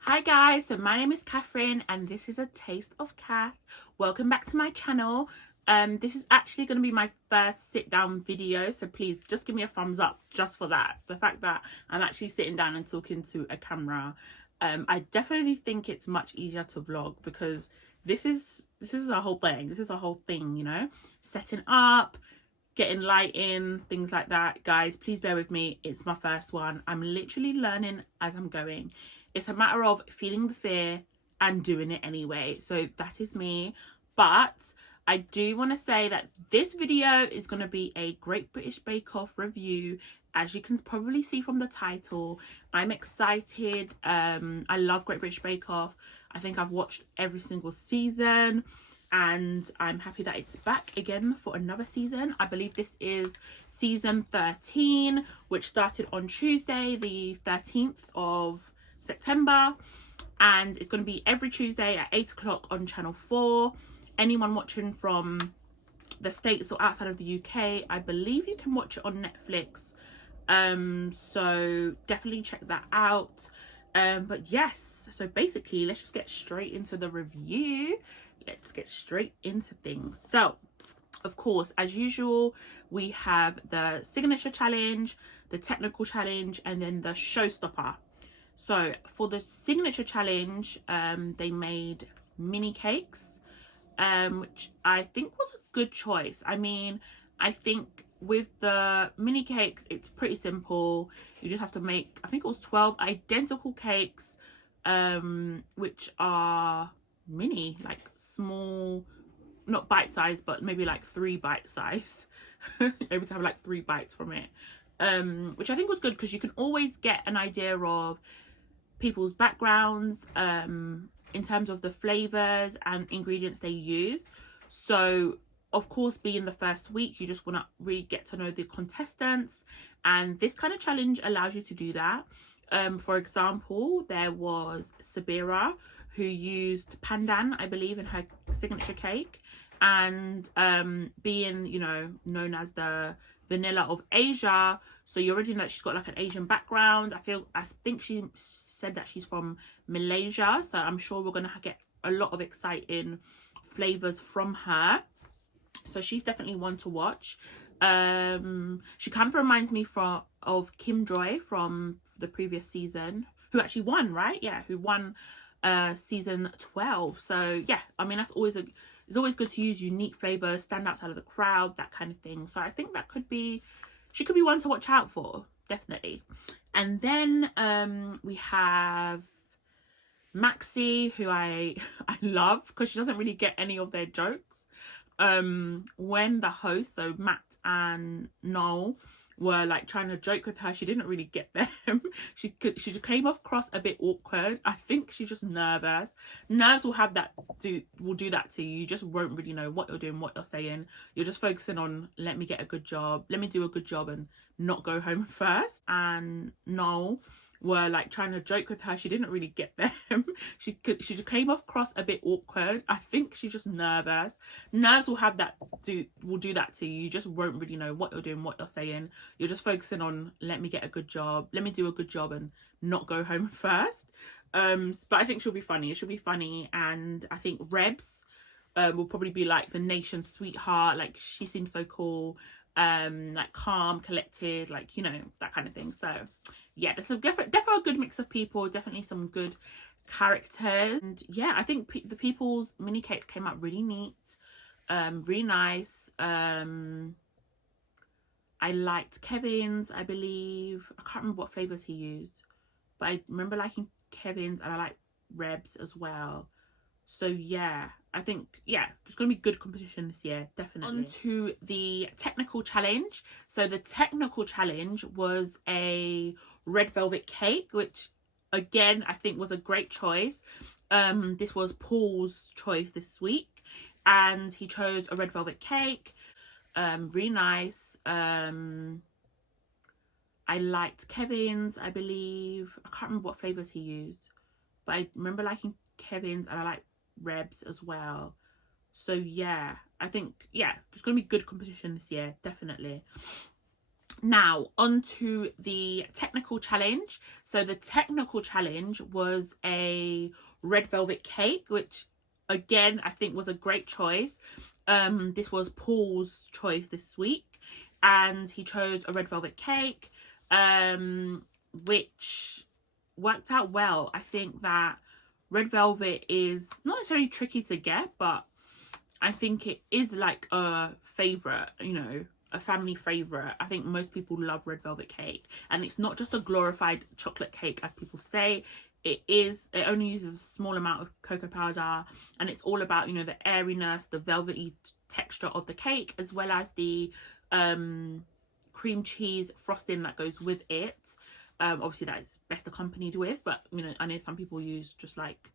Hi guys, so my name is Catherine and this is a Taste of Cath. Welcome back to my channel. This is actually going to be my first sit down video, so please just give me a thumbs up just for that. The fact that I'm actually sitting down and talking to a camera. I definitely think it's much easier to vlog because this is a whole thing. This is a whole thing, you know, setting up, getting lighting, things like that. Guys, please bear with me. It's my first one. I'm literally learning as I'm going. It's a matter of feeling the fear and doing it anyway. So that is me. But I do want to say that this video is going to be a Great British Bake Off review. As you can probably see from the title, I'm excited. I love Great British Bake Off. I think I've watched every single season and I'm happy that it's back again for another season. I believe this is season 13, which started on Tuesday, the 13th of September, and it's going to be every Tuesday at 8 o'clock on channel 4. Anyone watching from the States or outside of the UK, I believe you can watch it on Netflix, so definitely check that out. But yes, so basically let's just get straight into the review. Let's get straight into things. So of course, as usual, we have the signature challenge, the technical challenge, and then the showstopper. So for the signature challenge, they made mini cakes, which I think was a good choice. I mean, I think with the mini cakes, it's pretty simple. You just have to make, I think it was 12 identical cakes, which are mini, like small, not bite size, but maybe like 3 bite size. Able to have like 3 bites from it, which I think was good because you can always get an idea of people's backgrounds in terms of the flavors and ingredients they use. So of course, being the first week, you just want to really get to know the contestants, and this kind of challenge allows you to do that. For example, there was Sabira, who used pandan, I believe, in her signature cake, and being, you know, known as the vanilla of Asia, so you already know that she's got like an Asian background. I think she said that she's from Malaysia, so I'm sure we're gonna get a lot of exciting flavors from her. So she's definitely one to watch. She kind of reminds me of Kim Joy from the previous season, who actually won, right? Yeah, who won season 12. So yeah, I mean, it's always good to use unique flavors, stand outside of the crowd, that kind of thing. So I think that she could be one to watch out for, definitely. And then we have Maxi, who I love because she doesn't really get any of their jokes. When the hosts, so Matt and Noel, were like trying to joke with her, she didn't really get them. she came across a bit awkward. I think she's just nervous. Nerves will do that to you. You just won't really know what you're doing, what you're saying. You're just focusing on, let me get a good job, let me do a good job and not go home first. And Noel were like trying to joke with her, she didn't really get them. she came across a bit awkward. I think she's just nervous. Nerves will do that to you. You just won't really know what you're doing, what you're saying. You're just focusing on, let me get a good job, let me do a good job and not go home first. But I think she'll be funny. She'll be funny. And I think Rebs will probably be like the nation's sweetheart. Like, she seems so cool, like calm, collected, like, you know, that kind of thing. So yeah, there's definitely a good mix of people, definitely some good characters. And yeah, I think the people's mini cakes came out really neat, really nice. I liked Kevin's, I believe. I can't remember what flavors he used, but I remember liking Kevin's, and I like Rebs as well. So yeah, I think, yeah, there's going to be good competition this year, definitely. On to the technical challenge. So the technical challenge was a red velvet cake, which again, I think was a great choice. This was Paul's choice this week, and he chose a red velvet cake. Really nice. I liked Kevin's, I believe. I can't remember what flavors he used, but I remember liking Kevin's, and I like Rebs as well. So yeah, I think, yeah, there's gonna be good competition this year, definitely. Now, on to the technical challenge. So the technical challenge was a red velvet cake, which again, I think was a great choice. This was Paul's choice this week, and he chose a red velvet cake, which worked out well. I think that red velvet is not necessarily tricky to get, but I think it is like a favorite, you know, a family favorite. I think most people love red velvet cake, and it's not just a glorified chocolate cake as people say. It only uses a small amount of cocoa powder, and it's all about, you know, the airiness, the velvety texture of the cake, as well as the cream cheese frosting that goes with it. Obviously that is best accompanied with, but you know, I know some people use just like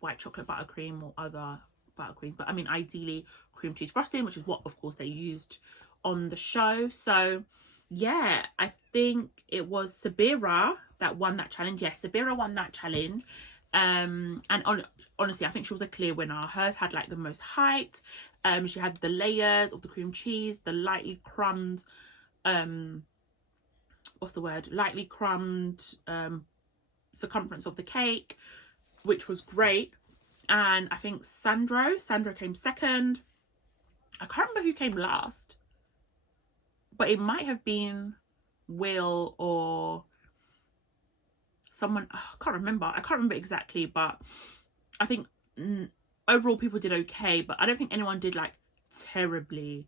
white chocolate buttercream or other buttercream, but I mean ideally cream cheese frosting, which is what of course they used on the show. So yeah, I think it was Sabira that won that challenge. Yes, Sabira won that challenge. Honestly, I think she was a clear winner. Hers had like the most height. She had the layers of the cream cheese, the lightly crumbed lightly crumbed circumference of the cake, which was great. And I think Sandro came second. I can't remember who came last, but it might have been Will or someone. I can't remember exactly, but I think overall people did okay, but I don't think anyone did like terribly,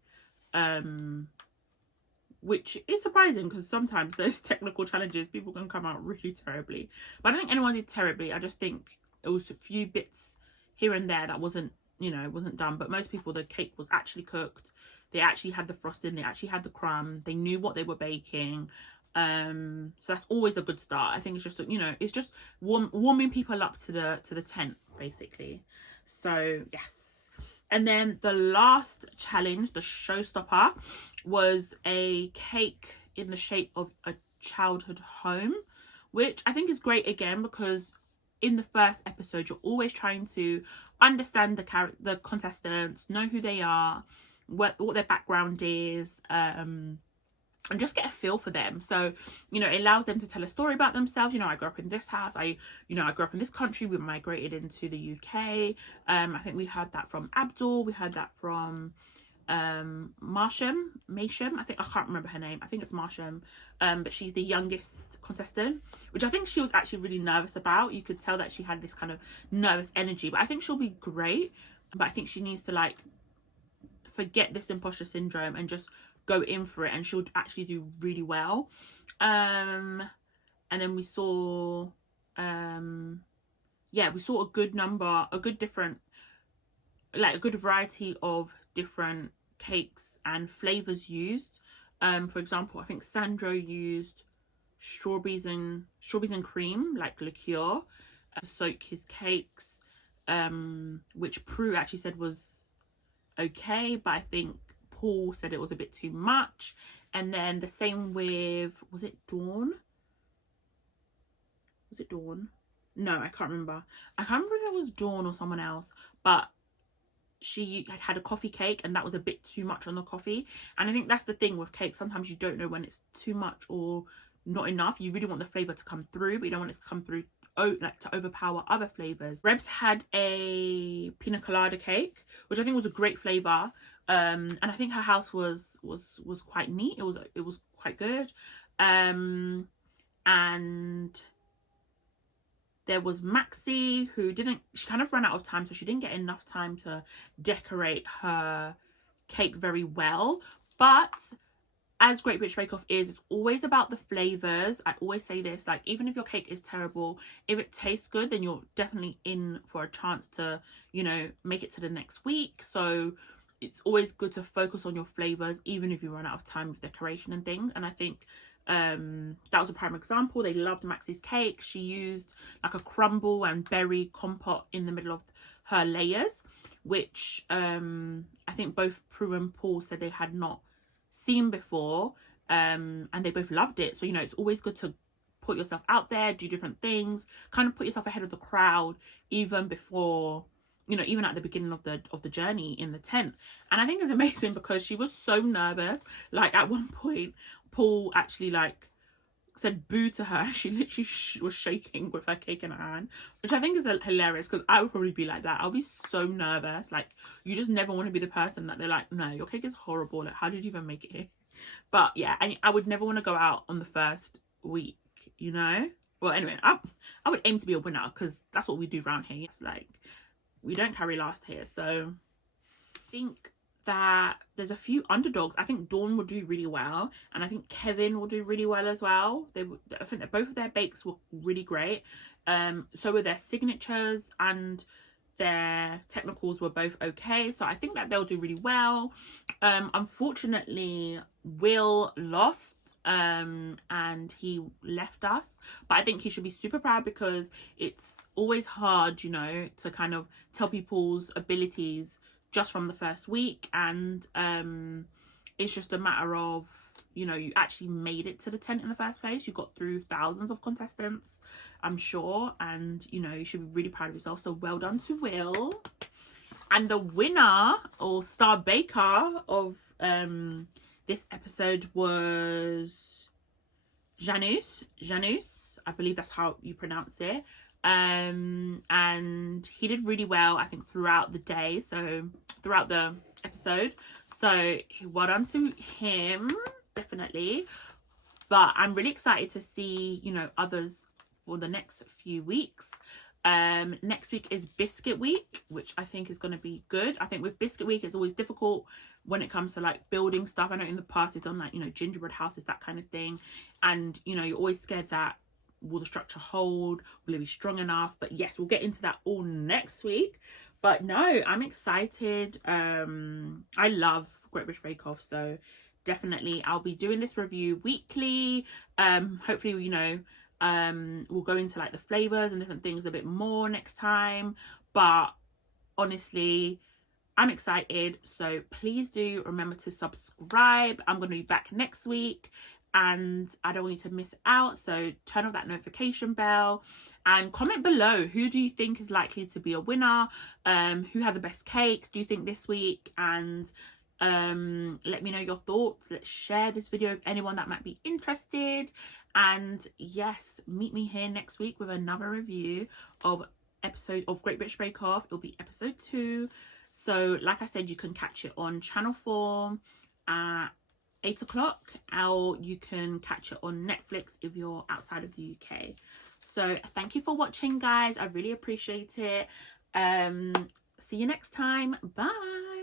which is surprising because sometimes those technical challenges people can come out really terribly, but I don't think anyone did terribly. I just think it was a few bits here and there that wasn't done, but most people, the cake was actually cooked. They actually had the frosting, they actually had the crumb, they knew what they were baking. So that's always a good start. I think it's just, you know, it's just warming people up to the tent basically. So yes. And then the last challenge, the showstopper, was a cake in the shape of a childhood home, which I think is great again because in the first episode you're always trying to understand the contestants, know who they are, what their background is, and just get a feel for them. So, you know, it allows them to tell a story about themselves. You know, I grew up in this house, I grew up in this country, we migrated into the UK. I think we heard that from Abdul, we heard that from Marsham, I think, I can't remember her name, I think it's Marsham, but she's the youngest contestant, which I think she was actually really nervous about. You could tell that she had this kind of nervous energy, but I think she'll be great. But I think she needs to like forget this imposter syndrome and just go in for it, and she'll actually do really well. And then we saw we saw a good variety of different cakes and flavors used. For example, I think Sandro used strawberries and cream, like liqueur, to soak his cakes, which Prue actually said was okay, but I think Paul said it was a bit too much. And then the same with, was it Dawn? No, I can't remember. I can't remember if it was Dawn or someone else, but she had a coffee cake and that was a bit too much on the coffee. And I think that's the thing with cake, sometimes you don't know when it's too much or not enough. You really want the flavor to come through, but you don't want it to come through like to overpower other flavors. Rebs had a Pina Colada cake, which I think was a great flavor, and I think her house was quite neat. It was quite good. And there was Maxi, who she kind of ran out of time, so she didn't get enough time to decorate her cake very well. But as Great British Bake Off is, it's always about the flavors. I always say this, like, even if your cake is terrible, if it tastes good, then you're definitely in for a chance to, you know, make it to the next week. So it's always good to focus on your flavors, even if you run out of time with decoration and things. And I think that was a prime example. They loved Maxi's cake. She used like a crumble and berry compote in the middle of her layers, which I think both Prue and Paul said they had not seen before, and they both loved it. So, you know, it's always good to put yourself out there, do different things, kind of put yourself ahead of the crowd even before you know, even at the beginning of the journey in the tent. And I think it's amazing because she was so nervous. Like at one point, Paul actually like said boo to her. She literally was shaking with her cake in her hand, which I think is hilarious, because I would probably be like that. I'll be so nervous. Like, you just never want to be the person that they're like, no, your cake is horrible, like, how did you even make it here? But yeah, and I would never want to go out on the first week, you know. Well, anyway, I would aim to be a winner, because that's what we do around here. It's like, we don't carry last here. So I think that there's a few underdogs. I think Dawn will do really well, and I think Kevin will do really well as well. I think that both of their bakes were really great. So were their signatures, and their technicals were both okay. So I think that they'll do really well. Unfortunately, Will lost, and he left us, but I think he should be super proud, because it's always hard, you know, to kind of tell people's abilities just from the first week. And it's just a matter of, you know, you actually made it to the tent in the first place. You got through thousands of contestants, I'm sure, and you know, you should be really proud of yourself. So well done to Will. And the winner or star baker of this episode was Janus, I believe that's how you pronounce it. And he did really well, I think, throughout the day, so throughout the episode. So well done to him, definitely. But I'm really excited to see, you know, others for the next few weeks. Next week is Biscuit week, which I think is going to be good. I think with Biscuit week, it's always difficult when it comes to like building stuff. I know in the past they've done like, you know, gingerbread houses, that kind of thing, and you know, you're always scared that will the structure hold, will it be strong enough? But yes, we'll get into that all next week. But no, I'm excited. I love Great British Bake Off, so definitely I'll be doing this review weekly. Hopefully, you know, we'll go into like the flavors and different things a bit more next time. But honestly, I'm excited, so please do remember to subscribe. I'm going to be back next week, and I don't want you to miss out, so turn off that notification bell and comment below, who do you think is likely to be a winner, who had the best cakes do you think this week, and let me know your thoughts. Let's share this video with anyone that might be interested. And yes, meet me here next week with another review of episode of Great British Bake Off. It'll be episode 2. So like I said, you can catch it on Channel 4 at 8 o'clock, or you can catch it on Netflix if you're outside of the UK. So thank you for watching, guys. I really appreciate it. See you next time. Bye.